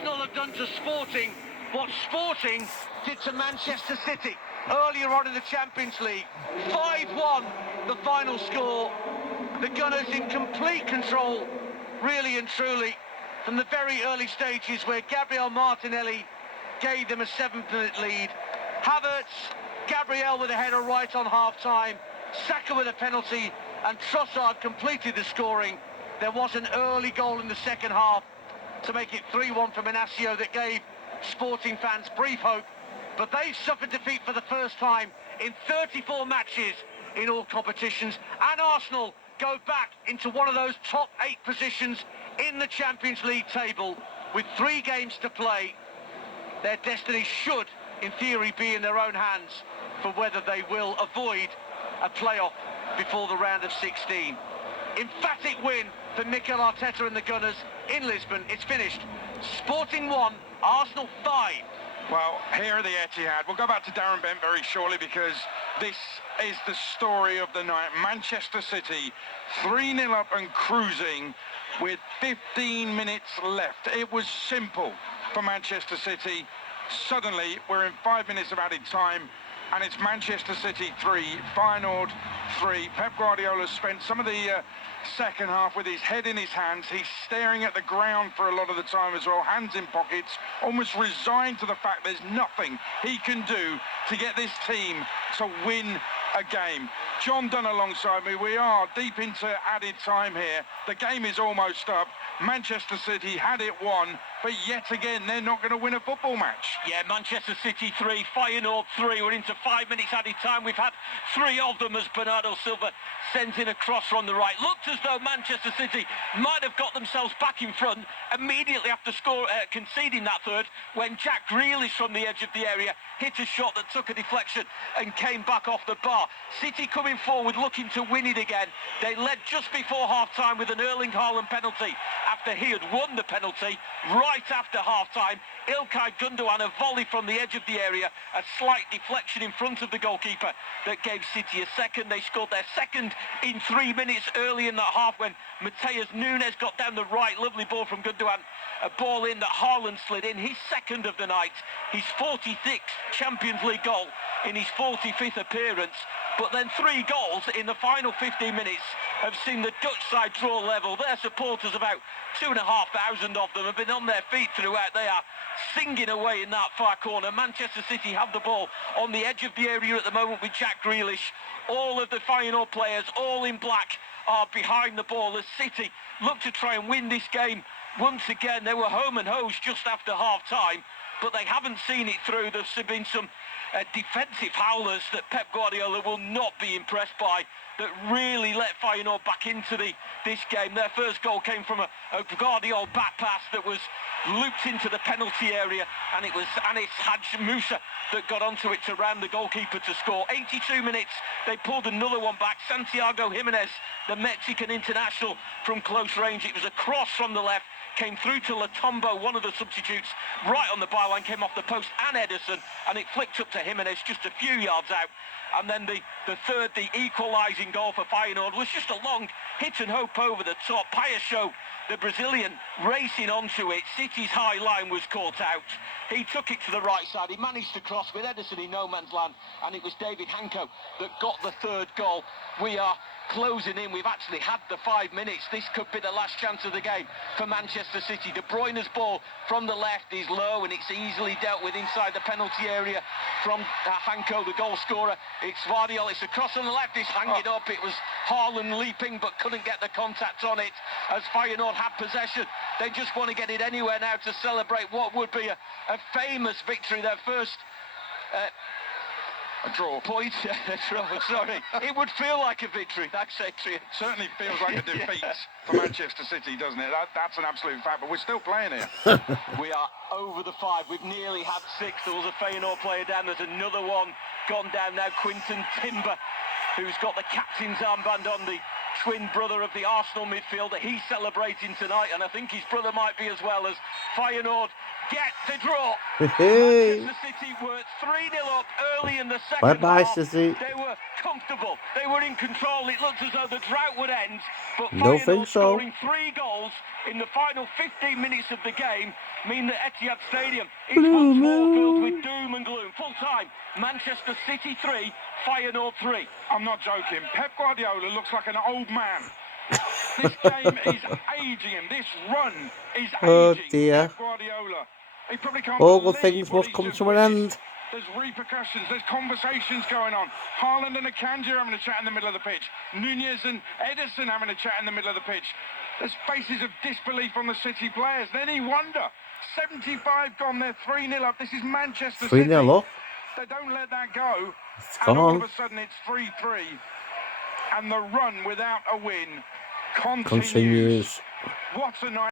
Arsenal have done to Sporting what Sporting did to Manchester City earlier on in the Champions League. 5-1 the final score. The Gunners in complete control, really and truly, from the very early stages where Gabriel Martinelli gave them a 7-minute lead. Havertz, Gabriel with a header right on half-time, Saka with a penalty, and Trossard completed the scoring. There was an early goal in the second half to make it 3-1 for Inacio that gave Sporting fans brief hope, but they've suffered defeat for the first time in 34 matches in all competitions, and Arsenal go back into one of those top 8 positions in the Champions League table with 3 games to play. Their destiny should, in theory, be in their own hands for whether they will avoid a playoff before the round of 16. Emphatic win for Mikel Arteta and the Gunners in Lisbon. It's finished. Sporting 1, Arsenal 5. Well, here at the Etihad, we'll go back to Darren Bent very shortly because this is the story of the night. Manchester City 3-0 up and cruising with 15 minutes left. It was simple for Manchester City. Suddenly, we're in 5 minutes of added time, and it's Manchester City 3, Feyenoord 3. Pep Guardiola spent some of the second half with his head in his hands. He's staring at the ground for a lot of the time as well, hands in pockets, almost resigned to the fact there's nothing he can do to get this team to win a game. John Dunn alongside me. We are deep into added time here. The game is almost up. Manchester City had it won, but yet again, they're not going to win a football match. Yeah, Manchester City 3, Feyenoord 3. We're into 5 minutes added time. We've had 3 of them as Bernardo Silva sends in a cross from the right. Looked as though Manchester City might have got themselves back in front immediately after conceding that third, when Jack Grealish from the edge of the area hit a shot that took a deflection and came back off the bar. City coming forward looking to win it again. They led just before half-time with an Erling Haaland penalty after he had won the penalty. Right after half-time, Ilkay Gundogan, a volley from the edge of the area, a slight deflection in front of the goalkeeper that gave City a second. They scored their second in 3 minutes early in that half when Mateus Nunes got down the right. Lovely ball from Gundogan, a ball in that Haaland slid in, his second of the night, his 46th Champions League goal in his 45th appearance. But then 3 goals in the final 15 minutes have seen the Dutch side draw level. Their supporters, about 2,500 of them, have been on their feet throughout. They are singing away in that far corner. Manchester City have the ball on the edge of the area at the moment with Jack Grealish. All of the Feyenoord players, all in black, are behind the ball as City look to try and win this game. Once again, they were home and hose just after half-time, but they haven't seen it through. There's been some defensive howlers that Pep Guardiola will not be impressed by, that really let Feyenoord back into this game. Their first goal came from a Guardiola back pass that was looped into the penalty area, and it was Anis Hadji Musa that got onto it to round the goalkeeper to score. 82 minutes, they pulled another one back. Santiago Jimenez, the Mexican international, from close range. It was a cross from the left, came through to Latombo, one of the substitutes, right on the byline, came off the post and Ederson, and it flicked up to Jimenez just a few yards out. And then the third, the equalising goal for Feyenoord, was just a long hit and hope over the top. Payasho, the Brazilian, racing onto it. City's high line was caught out. He took it to the right side. He managed to cross with Ederson in no man's land, and it was David Hanko that got the third goal. We are closing in. We've actually had the 5 minutes. This could be the last chance of the game for Manchester City. De Bruyne's ball from the left is low, and it's easily dealt with inside the penalty area from Hanko, the goal scorer. It's Vardiol. It's a cross on the left. It's hanging up. It was Haaland leaping but couldn't get the contact on it as Feyenoord had possession. They just want to get it anywhere now to celebrate what would be a famous victory. Their first a draw. Point. Sorry. It would feel like a victory. That's actually. It certainly feels like a defeat for Manchester City, doesn't it? That's an absolute fact, but we're still playing here. We are over the 5. We've nearly had 6. There was a Feyenoord player down. There's another one gone down now. Quinton Timber, who's got the captain's armband on, the twin brother of the Arsenal midfielder. He's celebrating tonight, and I think his brother might be as well, as Feyenoord get the draw. Hey. Manchester City were 3-0 up early in the second Bye-bye, half. City. They were comfortable. They were in control. It looked as though the drought would end. But You don't Feyenoord think so? scoring 3 goals in the final 15 minutes of the game mean that Etihad Stadium is Blue once more filled moon. with doom and gloom. Full time, Manchester City 3, Feyenoord 3. I'm not joking. Pep Guardiola looks like an old man. This game is aging him. This run is Oh, aging dear. Pep Guardiola. He probably can't All good believe things what must he's come just to an witnessed. end. There's repercussions, there's conversations going on. Haaland and Akanji are having a chat in the middle of the pitch. Nunez and Ederson having a chat in the middle of the pitch. There's faces of disbelief on the City players. Then he wonder. 75 gone, they're 3-0 up. This is Manchester 3-0 City. up. They don't let that go. It's And all of gone. a sudden it's 3-3. And the run without a win continues. Continues. What a night.